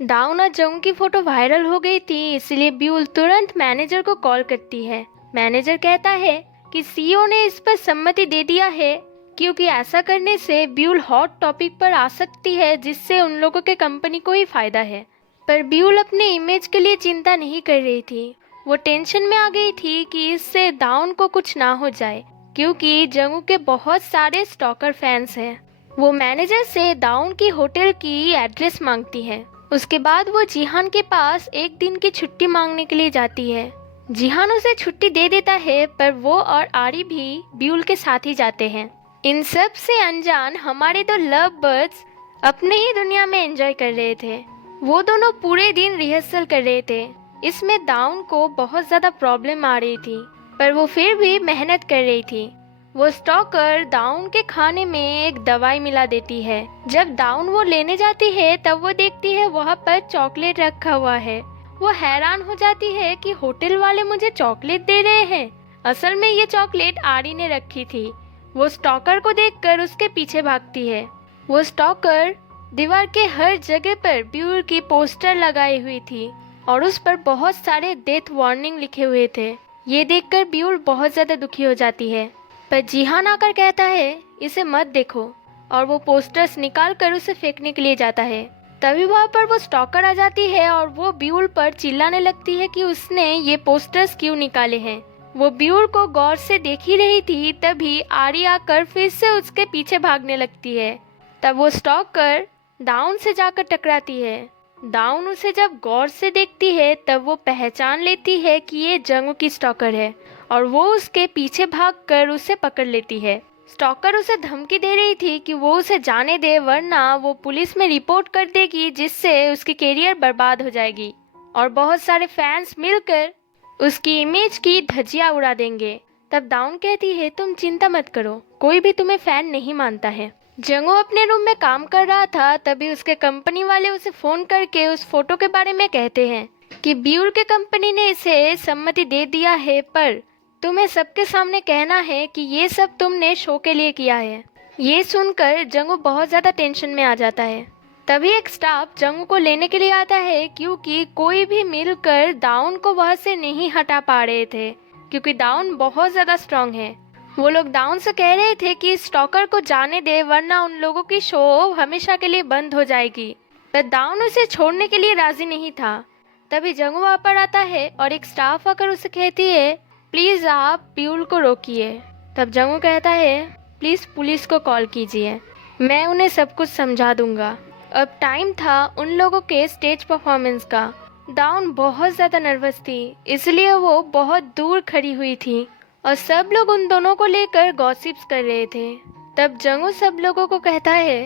Down और जंग की फोटो वायरल हो गई थी, इसलिए ब्यूल तुरंत मैनेजर को कॉल करती है। मैनेजर कहता है कि सीईओ ने इस पर सम्मति दे दिया है, क्योंकि ऐसा करने से ब्यूल हॉट टॉपिक पर आ सकती है, जिससे उन लोगों के कंपनी को ही फायदा है। पर ब्यूल अपने इमेज के लिए चिंता नहीं कर रही थी। वो टेंशन में आ गई थी कि इससे डाउन को कुछ ना हो जाए, क्योंकि जंगू के बहुत सारे स्टॉकर फैंस हैं। वो मैनेजर से डाउन की होटल की एड्रेस मांगती है। उसके बाद वो जिहान के पास एक दिन की छुट्टी मांगने के लिए जाती है। जिहान उसे छुट्टी दे देता है, पर वो और आरी भी ब्यूल के साथ ही जाते हैं। इन सब से अनजान हमारे दो लव बर्ड्स अपने ही दुनिया में एंजॉय कर रहे थे। वो दोनों पूरे दिन रिहर्सल कर रहे थे। इसमें डाउन को बहुत ज्यादा प्रॉब्लम आ रही थी, पर वो फिर भी मेहनत कर रही थी। वो स्टॉकर डाउन के खाने में एक दवाई मिला देती है। जब डाउन वो लेने जाती है, तब वो देखती है वहाँ पर चॉकलेट रखा हुआ है। वो हैरान हो जाती है कि होटल वाले मुझे चॉकलेट दे रहे हैं। असल में ये चॉकलेट आरी ने रखी थी। वो स्टॉकर को देखकर उसके पीछे भागती है। वो स्टॉकर दीवार के हर जगह पर ब्यूल की पोस्टर लगाई हुई थी और उस पर बहुत सारे डेथ वार्निंग लिखे हुए थे। ये देखकर ब्यूल बहुत ज्यादा दुखी हो जाती है, पर जिहान आकर कहता है इसे मत देखो, और वो पोस्टर्स निकाल कर उसे फेंकने के लिए जाता है। तभी वहाँ पर वो स्टॉकर आ जाती है और वो ब्यूल पर चिल्लाने लगती है कि उसने ये पोस्टर्स क्यों निकाले हैं। वो ब्यूल को गौर से देख ही रही थी, तभी आरी आकर फिर से उसके पीछे भागने लगती है। तब वो स्टॉकर डाउन से जाकर टकराती है। डाउन उसे जब गौर से देखती है, तब वो पहचान लेती है कि ये जंगू की स्टॉकर है और वो उसके पीछे भागकर उसे पकड़ लेती है। स्टॉकर उसे धमकी दे रही थी कि वो उसे जाने दे, वरना वो पुलिस में रिपोर्ट कर देगी, जिससे उसकी कैरियर बर्बाद हो जाएगी और बहुत सारे फैंस मिलकर उसकी इमेज की धज्जियां उड़ा देंगे। तब डाउन कहती है तुम चिंता मत करो, कोई भी तुम्हें फैन नहीं मानता है। जंगो अपने रूम में काम कर रहा था, तभी उसके कंपनी वाले उसे फोन करके उस फोटो के बारे में कहते हैं कि ब्यूल के कंपनी ने इसे सम्मति दे दिया है, पर तुम्हें सबके सामने कहना है कि ये सब तुमने शो के लिए किया है। ये सुनकर जंगू बहुत ज्यादा टेंशन में आ जाता है। तभी एक स्टाफ जंगू को लेने के लिए आता है, क्योंकि कोई भी मिलकर डाउन को वहां से नहीं हटा पा रहे थे, क्योंकि डाउन बहुत ज्यादा स्ट्रांग है। वो लोग डाउन से कह रहे थे कि स्टॉकर को जाने दे, वरना उन लोगों की शो हमेशा के लिए बंद हो जाएगी। पर डाउन उसे छोड़ने के लिए राजी नहीं था। तभी जंगू वहाँ पर आता है और एक स्टाफ आकर उसे कहती है प्लीज आप ब्यूल को रोकिए। तब जंगू कहता है प्लीज पुलिस को कॉल कीजिए, मैं उन्हें सब कुछ समझा दूंगा। अब टाइम था उन लोगों के स्टेज परफॉर्मेंस का। डाउन बहुत ज्यादा नर्वस थी, इसलिए वो बहुत दूर खड़ी हुई थी और सब लोग उन दोनों को लेकर गॉसिप्स कर रहे थे। तब जंगू सब लोगों को कहता है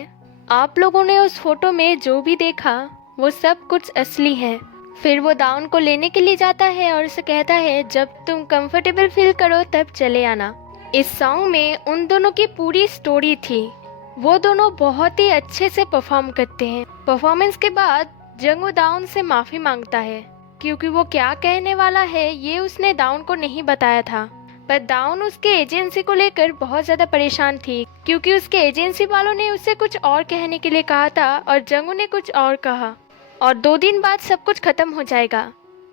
आप लोगों ने उस फोटो में जो भी देखा वो सब कुछ असली है। फिर वो डाउन को लेने के लिए जाता है और उसे कहता है जब तुम कंफर्टेबल फील करो तब चले आना। इस सॉन्ग में उन दोनों की पूरी स्टोरी थी। वो दोनों बहुत ही अच्छे से परफॉर्म करते हैं। परफॉर्मेंस के बाद जंगू डाउन से माफी मांगता है, क्योंकि वो क्या कहने वाला है ये उसने डाउन को नहीं बताया था। पर डाउन उसके एजेंसी को लेकर बहुत ज्यादा परेशान थी, क्योंकि उसके एजेंसी वालों ने उसे कुछ और कहने के लिए कहा था और जंगू ने कुछ और कहा, और 2 दिन बाद सब कुछ खत्म हो जाएगा।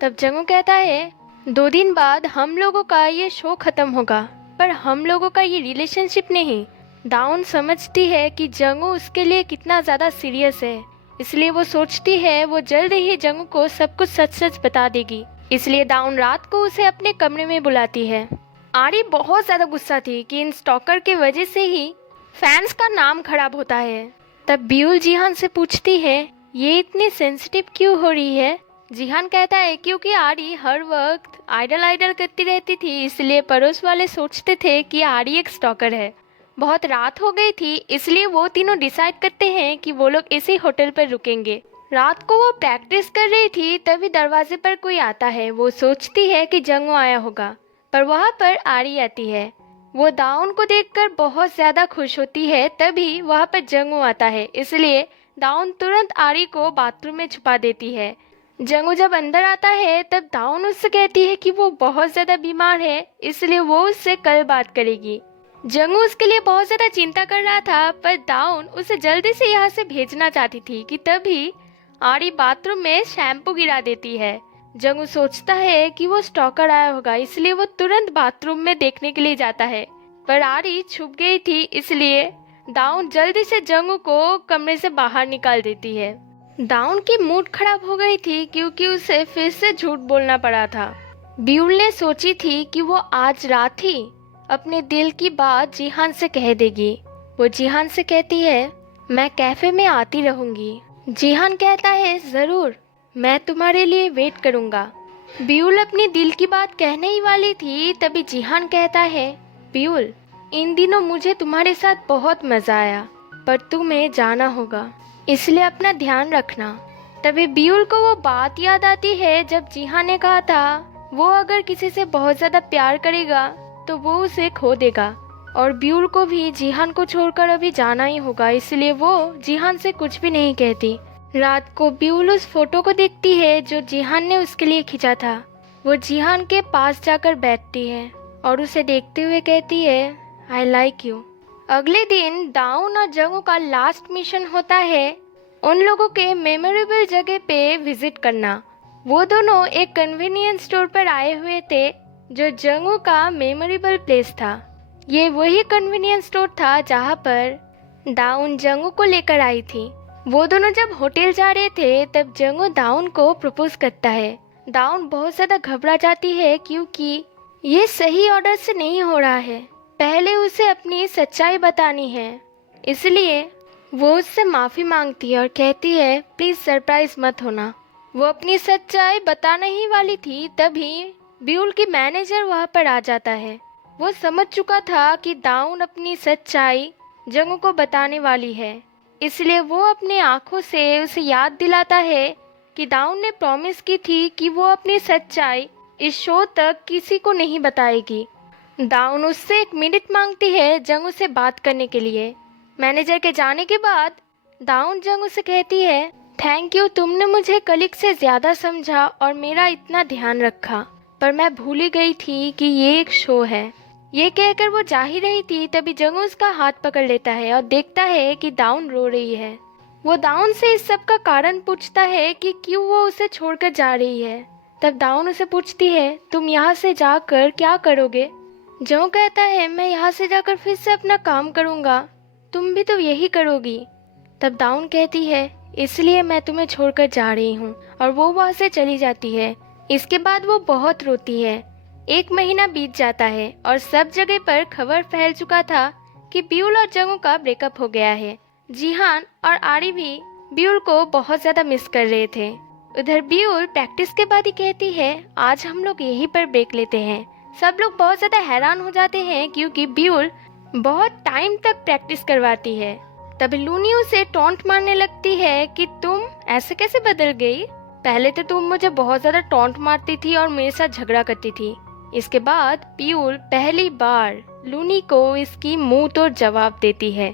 तब जंगू कहता है 2 दिन बाद हम लोगों का ये शो खत्म होगा, पर हम लोगों का ये रिलेशनशिप नहीं। डाउन समझती है कि जंगू उसके लिए कितना ज्यादा सीरियस है, इसलिए वो सोचती है वो जल्द ही जंगू को सब कुछ सच सच बता देगी। इसलिए डाउन रात को उसे अपने कमरे में बुलाती है। आरी बहुत ज्यादा गुस्सा थी कि इन स्टॉकर की वजह से ही फैंस का नाम खराब होता है। तब ब्यूल जिहान से पूछती है ये इतनी सेंसिटिव क्यों हो रही है। जिहान कहता है क्योंकि आरी हर वक्त आइडल आइडल करती रहती थी, इसलिए पड़ोस वाले सोचते थे कि आरी एक स्टॉकर है। बहुत रात हो गई थी, इसलिए वो तीनों डिसाइड करते हैं कि वो लोग इसी होटल पर रुकेंगे। रात को वो प्रैक्टिस कर रही थी, तभी दरवाजे पर कोई आता है। वो सोचती है कि जंगू आया होगा, पर वहाँ पर आरी आती है। वो डाउन को देखकर बहुत ज्यादा खुश होती है। तभी वहाँ पर जंगू आता है, इसलिए डाउन तुरंत आरी को बाथरूम में छुपा देती है। जंगू जब अंदर आता है, तब डाउन उससे कहती है कि वो बहुत ज्यादा बीमार है, इसलिए वो उससे कल बात करेगी। जंगू उसके लिए बहुत ज्यादा चिंता कर रहा था, पर डाउन उसे जल्दी से यहाँ से भेजना चाहती थी कि तभी आरी बाथरूम में शैम्पू गिरा देती है। जंगू सोचता है कि वो स्टॉकर आया होगा, इसलिए वो तुरंत बाथरूम में देखने के लिए जाता है, पर आरी छुप गई थी, इसलिए दाउन जल्दी से जंगू को कमरे से बाहर निकाल देती है। दाउन की मूड खराब हो गई थी क्योंकि उसे फिर से झूठ बोलना पड़ा था। ब्यूल ने सोची थी कि वो आज रात ही अपने दिल की बात जिहान से कह देगी। वो जिहान से कहती है, मैं कैफे में आती रहूंगी। जिहान कहता है, जरूर, मैं तुम्हारे लिए वेट करूंगा। ब्यूल अपनी दिल की बात कहने ही वाली थी, तभी जिहान कहता है, ब्यूल, इन दिनों मुझे तुम्हारे साथ बहुत मजा आया, पर तुम्हें जाना होगा, इसलिए अपना ध्यान रखना। तभी ब्यूल को वो बात याद आती है जब जिहान ने कहा था वो अगर किसी से बहुत ज्यादा प्यार करेगा तो वो उसे खो देगा, और ब्यूल को भी जिहान को छोड़कर अभी जाना ही होगा, इसलिए वो जिहान से कुछ भी नहीं कहती। रात को ब्यूल उस फोटो को देखती है जो जिहान ने उसके लिए खींचा था। वो जिहान के पास जाकर बैठती है और उसे देखते हुए कहती है, आई लाइक यू। अगले दिन दाउन और जंगू का लास्ट मिशन होता है उन लोगों के मेमोरेबल जगह पे विजिट करना। वो दोनों एक कन्वीनियंस स्टोर पर आए हुए थे जो जंगू का मेमोरेबल प्लेस था। ये वही कन्वीनियंस स्टोर था जहाँ पर दाउन जंगू को लेकर आई थी। वो दोनों जब होटल जा रहे थे तब जंगू दाउन को प्रपोज करता है। दाउन बहुत ज़्यादा घबरा जाती है क्योंकि ये सही ऑर्डर से नहीं हो रहा है, पहले उसे अपनी सच्चाई बतानी है, इसलिए वो उससे माफ़ी मांगती है और कहती है, प्लीज़ सरप्राइज मत होना। वो अपनी सच्चाई बताने ही वाली थी तभी ब्यूल की मैनेजर वहाँ पर आ जाता है। वो समझ चुका था कि दाउन अपनी सच्चाई जंगू को बताने वाली है, इसलिए वो अपने आँखों से उसे याद दिलाता है कि दाउन ने प्रॉमिस की थी कि वो अपनी सच्चाई इस शो तक किसी को नहीं बताएगी। दाउन उससे 1 मिनट मांगती है जंगू से बात करने के लिए। मैनेजर के जाने के बाद दाउन जंगू से कहती है, थैंक यू, तुमने मुझे कलीग से ज़्यादा समझा और मेरा इतना ध्यान रखा, पर मैं भूल ही गई थी कि ये एक शो है। ये कहकर वो जा ही रही थी तभी जंगू उसका हाथ पकड़ लेता है और देखता है कि दाउन रो रही है। वो दाउन से इस सब का कारण पूछता है कि क्यों वो उसे छोड़कर जा रही है। तब दाउन उसे पूछती है, तुम यहाँ से जाकर क्या करोगे? जंगू कहता है, मैं यहाँ से जाकर फिर से अपना काम करूँगा, तुम भी तो यही करोगी। तब दाउन कहती है, इसलिए मैं तुम्हें छोड़कर जा रही हूँ, और वो वहाँ से चली जाती है। इसके बाद वो बहुत रोती है। 1 महीना बीत जाता है और सब जगह पर खबर फैल चुका था कि ब्यूल और जंगू का ब्रेकअप हो गया है। जिहान और आरी भी ब्यूल को बहुत ज़्यादा मिस कर रहे थे। उधर ब्यूल प्रैक्टिस के बाद ही कहती है, आज हम लोग यहीं पर ब्रेक लेते हैं। सब लोग बहुत ज़्यादा हैरान हो जाते हैं क्योंकि ब्यूल बहुत टाइम तक प्रैक्टिस करवाती है। तभी लूनी उसे टॉन्ट मारने लगती है कि तुम ऐसे कैसे बदल गई, पहले तो तुम मुझे बहुत ज़्यादा टॉन्ट मारती थी और मेरे साथ झगड़ा करती थी। इसके बाद ब्यूल पहली बार लूनी को इसकी मुंह तोड़ जवाब देती है।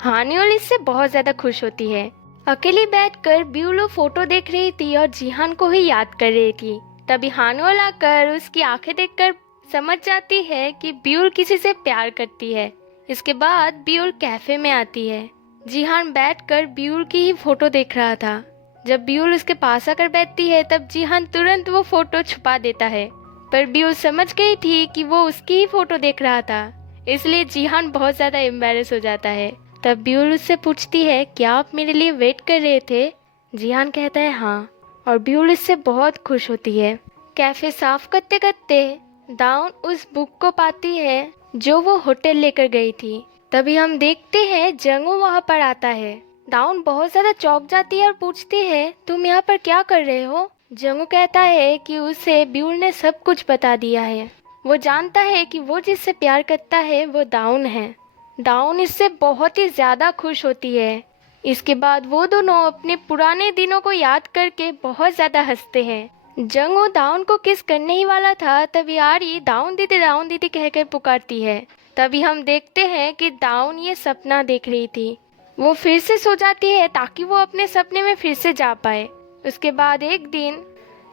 हानियोल इससे बहुत ज़्यादा खुश होती है। अकेली बैठकर ब्यूल फोटो देख रही थी और जिहान को ही याद कर रही थी। तभी हानियोल आकर उसकी आंखें देखकर समझ जाती है कि ब्यूल किसी से प्यार करती है। इसके बाद ब्यूल कैफे में आती है। जिहान बैठकर ब्यूल की ही फोटो देख रहा था। जब ब्यूल उसके पास आकर बैठती है तब जिहान तुरंत वो फोटो छुपा देता है, पर ब्यूल समझ गई थी कि वो उसकी ही फोटो देख रहा था, इसलिए जिहान बहुत ज़्यादा एम्बैरेस हो जाता है। तब ब्यूल उससे पूछती है, क्या आप मेरे लिए वेट कर रहे थे? जिहान कहता है हाँ, और ब्यूल इससे बहुत खुश होती है। कैफे साफ करते करते दाउन उस बुक को पाती है जो वो होटल लेकर गई थी। तभी हम देखते हैं जंगू वहाँ पर आता है। दाउन बहुत ज़्यादा चौंक जाती है और पूछती है, तुम यहाँ पर क्या कर रहे हो? जंगू कहता है कि उसे ब्यूल ने सब कुछ बता दिया है। वो जानता है कि वो जिससे प्यार करता है वो दाउन है। दाउन इससे बहुत ही ज़्यादा खुश होती है। इसके बाद वो दोनों अपने पुराने दिनों को याद करके बहुत ज़्यादा हंसते हैं। जंगू दाउन को किस करने ही वाला था तभी आरी दाउन दीदी कहकर पुकारती है। तभी हम देखते हैं कि दाउन ये सपना देख रही थी। वो फिर से सो जाती है ताकि वो अपने सपने में फिर से जा पाए। उसके बाद एक दिन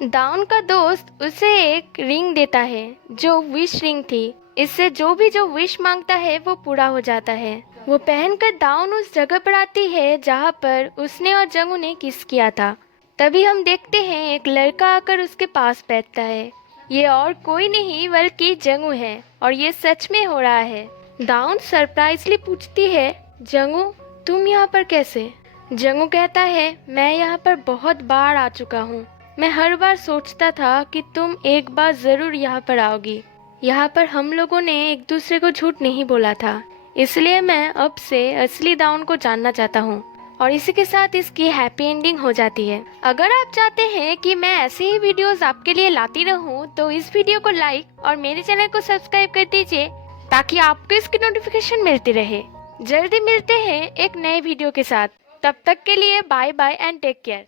दाउन का दोस्त उसे एक रिंग देता है जो विश रिंग थी। इससे जो विश मांगता है वो पूरा हो जाता है। वो पहनकर दाउन उस जगह पर आती है जहाँ पर उसने और जंगू ने किस किया था। तभी हम देखते हैं एक लड़का आकर उसके पास बैठता है। ये और कोई नहीं बल्कि जंगू है और ये सच में हो रहा है। दाउन सरप्राइजली पूछती है, जंगू तुम यहाँ पर कैसे? जंगू कहता है, मैं यहाँ पर बहुत बार आ चुका हूँ। मैं हर बार सोचता था कि तुम एक बार ज़रूर यहाँ पर आओगी। यहाँ पर हम लोगों ने एक दूसरे को झूठ नहीं बोला था, इसलिए मैं अब से असली दाउन को जानना चाहता हूँ। और इसी के साथ इसकी हैप्पी एंडिंग हो जाती है। अगर आप चाहते हैं कि मैं ऐसे ही वीडियोस आपके लिए लाती रहूं, तो इस वीडियो को लाइक और मेरे चैनल को सब्सक्राइब कर दीजिए ताकि आपको इसकी नोटिफिकेशन मिलती रहे। जल्दी मिलते हैं एक नए वीडियो के साथ। तब तक के लिए bye bye and take care.